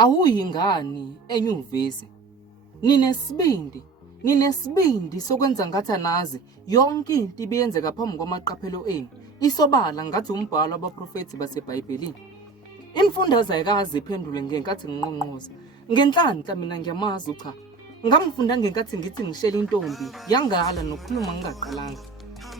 Awuyi Ngani Enyuvesi. Ninesibindi sokwenza ngathi anazi yonke into ibiyenzeka phambi kwamaqaphelo enu. Isobala ngathi umbhalo abaprofethi baseBhayibhelini. Imfundaze ayikaze iphendule ngenkathi nginqonqoza. Ngenhlanhla mina ngiyamazi cha. Ngamfunda ngenkathi ngithi ngishela intombi yangala nokukhuluma ngingaqalanga.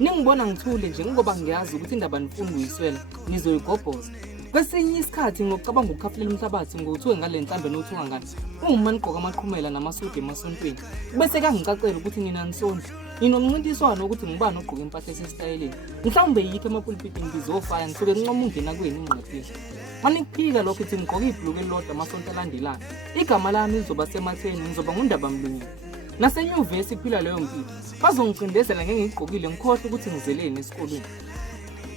Ningibona ngithule nje ngoba ngiyazi ukuthi indaba nifuna ukuyiswela nizoyigobhoza. Kwesinye isikhathi ngicabanga ukukhafulela umhlabathi ngothiwe ngale nhlambe nothunga ngani. Uma niqoka amaqhumela namasudi emasontweni. Bese kangicacela ukuthi nina nisondla. Ninomncintiswano ukuthi ngibani ogqoka impahla esesitayeleni. Mhlawumbe yikho emapulpitini ngizofaya ngisuke nqoma ungena kwenu ingqaphisi. Manikuphika lokho ukuthi ngigqoka ibhuluku elilodwa amasonto alandelayo. Igama lami lizoba sematheni ngizoba ngundaba mlungu. Nasenyuvesi kuphila leyo mpilo. Bazongicindezela ngeke ngigqokile ngikhohle ukuthi ngizeleni esikolweni.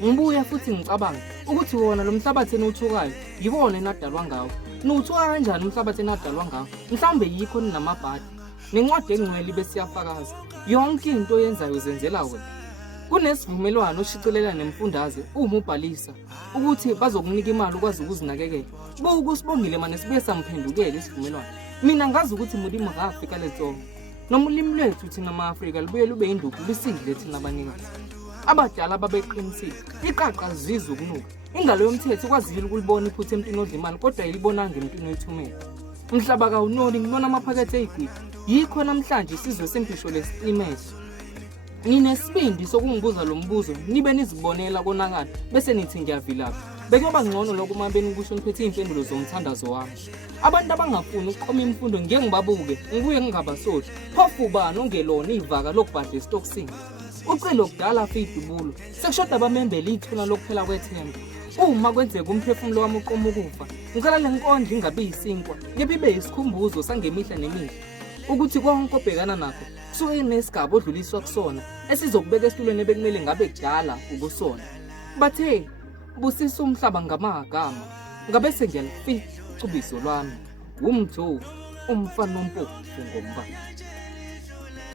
Ngibuya futhi ngicabanga ukuthi wona lo mhlabathi enothukayo yiwona enadalwa ngawo. Nothuka kanjani umhlabathi enadalwa ngawo? Mhlawumbe yikho ninamabhadi. Nencwadi engcwele bese iyafakaza. Yonke into yenzayo zenzela wena. Kunesivumelwano oshicilela nemfundaze uma ubhalisa ukuthi bazokunika imali ukwazi ukuzinakekela. Bokusibongile manje sibuye samphendukela isivumelwano. Mina ngazi ukuthi mulimi akafika letsongo. Noma ulimi lwethu thina ama-Afrika libuye lube induku lisidle thina abanikazi. Abadala babeqinisile iqaqa zizwe ukunuka. Ingalo yomthetho kwazile ukulibona iphuthe emntwini odla imali kodwa ayilibonanga emntwini oyithumela. Umhlaba kawunoni ngibona amaphakethe eyigwidi. Yikho namhlanje isizwe sempisho lesitimela. Ninesibindi sokungibuza lo mbuzo nibe nizibonela konakala bese nithi ngiyavilapha. Bekuyoba ngcono lokho uma benikusho niphethe impendulo zomthandazo wami. Abantu abangafuni ukuqoma imfundo ngeke ngibabuke ngibuye ngingabasoli. Phofu bani ongelona ivaka lokubhadla esitokisini. Ucilo kudala fidubulo sekushoda abamembele ithuna lokuphela kwethemba. Uma kwenzeka umphefumulo wami uqoma ukufa ngicela lenkondlo ingabe yisinkwa kepha ibe yisikhumbuzo sangemihla nemihla ukuthi konke obhekana nakho kusuke nesigaba odluliswa kusona esizokubeka esitulweni ebekumele ngabe kudala ukusona. Bathe busisa umhlaba ngamagama ngabe sengiyalifika ucubiso lwami uMtho umfana ompofu ngombala.